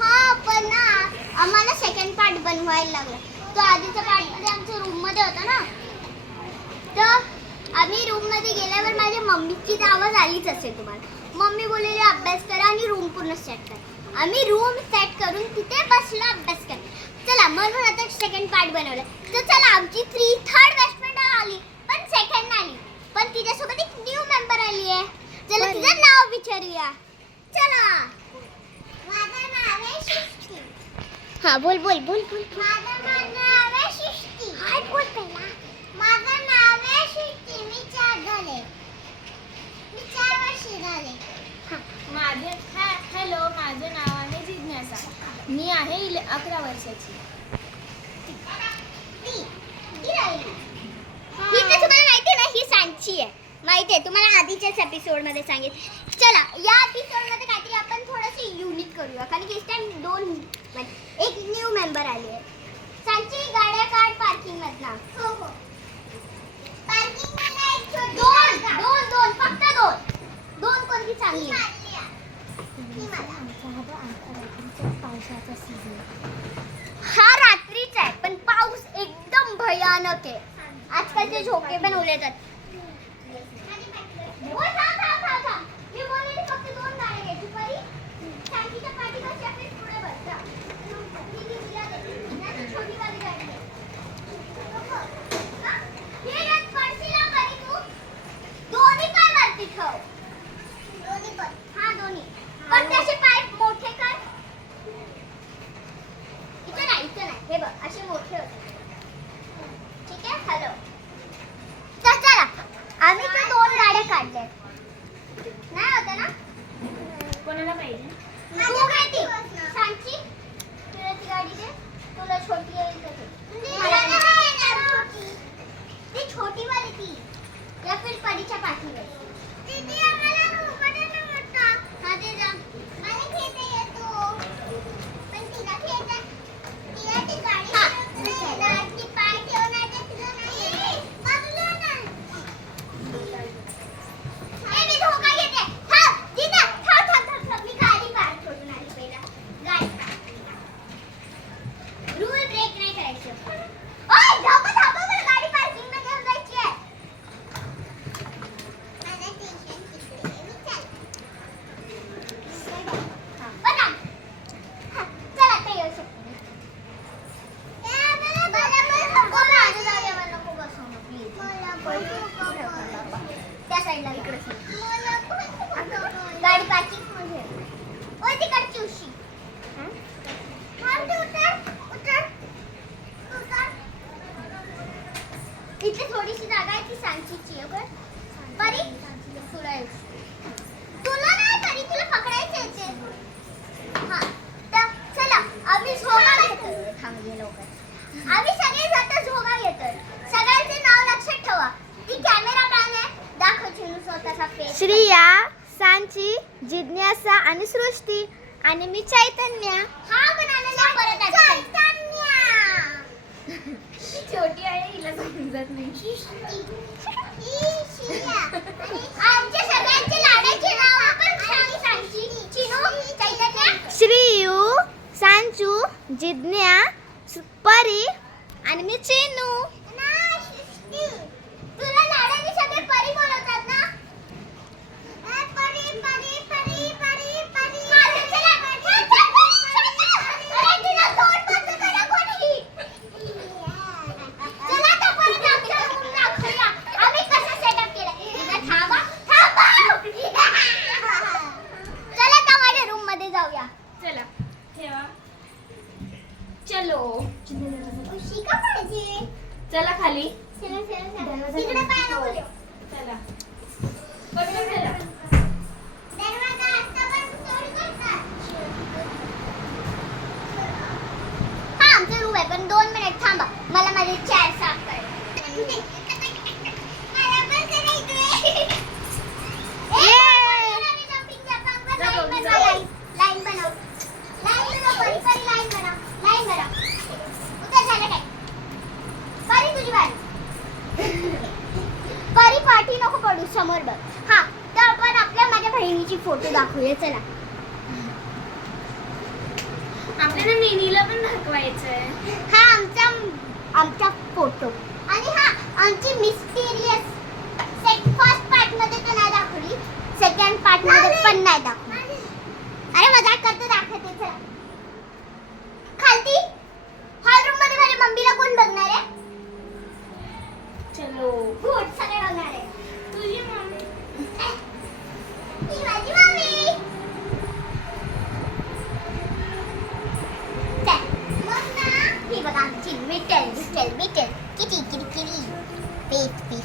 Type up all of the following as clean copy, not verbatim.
हा पण ना आम्हाला सेकंड पार्ट बनवायला लागला. तो आधीचा पार्ट मध्ये आमच्या रूम मध्ये होता ना, तर आम्ही रूम मध्ये गेल्यावर माझ्या मम्मीची आवाज आलीच असेल तुम्हाला. मम्मी बोललेली अभ्यास करा आणि रूम पूर्ण सेट करा. आम्ही रूम सेट करून तिथे बसलो अभ्यास करा. चला म्हणून आता सेकंड पार्ट बनवला. तर चला आमची थर्ड बेस्ट फ्रेंड आली पण सेकंड आली, पण तिच्यासोबत एक न्यू मेंबर आली आहे. चला तिचं नाव विचारूया. चला माझं नाव आहे सृष्टी. हा बोल बोल बोल बोल. माझं नाव आहे सृष्टी. हाय बोल पहिला. माझं नाव आहे सृष्टी. मी 4 वर्ष झाले. हॅलो, माझं नाव आहे जिज्ञासा. मी आहे 11 वर्षाची. ही तर तुम्हाला माहिती आहे ना, ही सांची आहे. माहिती आहे तुम्हाला, आधीच्याच एपिसोड मध्ये सांगितलं. चला या एपिसोड मध्ये काहीतरी आपण थोडंसं युनिक करूया, कारण की इस टाइम एक न्यू मेंबर आली आहे. सांची गाड्या काढ पार्किंग मधला. हो हो. पार्किंग मध्ये एक छोटी दोन फक्त दोन कोणती चांगली आहे? पावसाचा सीझन. हा रात्रीचा आहे पण पाऊस एकदम भयानक आहे. आजकालचे झोके पण उलटतात. मी बोललेली फक्त 2 गाड्या घ्यायची. परी सांचीच्या पाठीपाशी आपली पुढे बस जा. छोटी वाली गाडी घे. हे यात पडशील परी तू. दोन्ही पाय वरती ठेव. दोन्ही पण. हा दोन्ही. पण त्याचे पाय मोठे कर. इथं नाही. हे बघ असे मोठे होते. ठीक आहे. हॅलो. तर चला आम्ही ते 2 गाड्या काढल्या. नाही होतं ना? कोणाला पाहिजे? तू घेती सांची. तुला ती गाडी दे. तुला छोटी येईल का ती छोटी वाली ती. या फिर परीच्या पाठीवर. दीदी आम्हाला मोबाईल नव्हता. हा दे जा. मला खेळता येतो. पण तिला खेळता तिला ती गाडी खेळणार. ती पाय ठेवणार ते तुला नाही. बाजूला नाही. मी धोका घेते. थांब दीदा. थांब. मी गाडी पार्क करून आली पहिला. गाडी रूल ब्रेक नाही करायचे. ओय थांबा मला गाडी पार्किंग मध्ये घेऊन जायची आहे. मला टेन्शन किती आहे. मी चला चला ते येऊ शकते. त्या साईडला इकडे गाडी पार्किंग मध्ये. ओय तिकडची उशी. इथे थोडीशी जागा आहे ती सांचीची आहे. परी तुला नाही परी, तुला पकडायचे येते. हा तर चला आम्ही झोगा घेतो. थांबले लवकर. आम्ही सगळे जाता झोगा घेतो. सगळ्यांचे नाव लक्षात ठेवा. ती कॅमेरा मॅन आहे. दाखव चिनू स्वतःचा फेस. श्रिया, सांची, जिज्ञासा आणि सृष्टी. आणि मी चैतन्य. हा बनायला परत चैतन्य. छोटी आहे, हिला समजत नाही. आमच्या सगळ्यांचे लाडाचे नाव आपण सांची, चिनू, चैतन्य, श्रीयू, सांचू, जिज्ञा, परी आणि मी चिनू. तुला लाडाने सगळे परी बोलवतात ना? परी परी परी परी परी. अरे तिला तोंड बंद करा कोणी. चला आता परत आमच्या रूम दाखवूया. आम्ही कसं सेटअप केलं. थांबा. चला आता माझ्या रूम मध्ये जाऊया. चला ठेवा. चलो. उशी का पाहिजे? चला खाली. तिकडे पाय नको देऊ. चला पटकन चला. दरवाजा आता पण चोरी करतात. हा आमचा रूम आहे पण 2 मिनिट थांबा. मला माझी चेअर साफ करायची. मला पण करायचंय. लाईन बनव. परी परी लाईन बनव. उतर झालं काय? परी तुझी बारी. परी पाठी नको पडू, समोर बघ. हा तर आपण आपल्या माझ्या बहिणीची फोटो दाखवूया. चला आपल्याला मिनीला पण दाखवायचं आहे. हा आमचा फोटो आणि हा आमची मिस्टिरियस फर्स्ट पार्ट मध्ये तर नाही दाखवली, सेकंड पार्ट मध्ये पण नाही दाखवली. अरे मजाक करते, दाखवते. चला खालती हॉल रूम मध्ये माझ्या मम्मीला कोण बघणार आहे? चलो गुड, सगळे बघणार आहे. तुझी मम्मी. ही माझी मम्मी. चल, मग ना ही बघा आमची मिटल किटी पीस.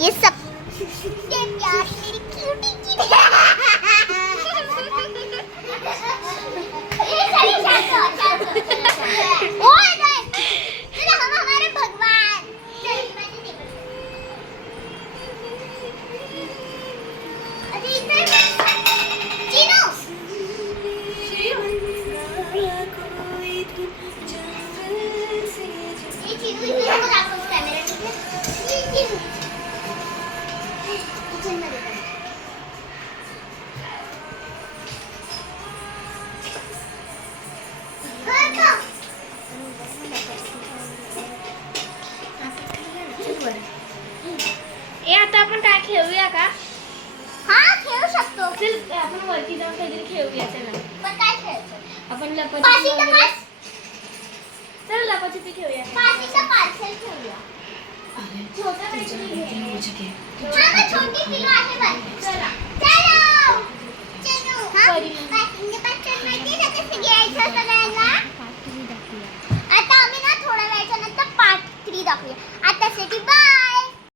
ये सबसे प्यारी मेरी क्यूटी की ओए नहीं, चलो हम हमारे भगवान. चल मैंने देखा. अरे इधर चीनू. ये चीनू इधर को दाखव कैमरा, ठीक है? ये चीनू किचन में देखा. घर का ए आता आपण काय खेळूया का? हा खेळू शकतो. चल आपण वरती जाऊन काहीतरी खेळूया. चला पण काय खेळायचं? आपण पासी का लपाछपी पास, चल लपाछपी खेळूया. पासी का पार्सल खेळूया. छोटा काहीतरी घे. हा मग छोटी किलो आहे बघ. चला चलो चलो. हा परी. इंगे पार्सल माहिती आहे का कसं घ्यायचं सगळ्यांना? आता आम्ही ना थोड्या वेळाच्या नंतर पार्ट 3 दाखवूया.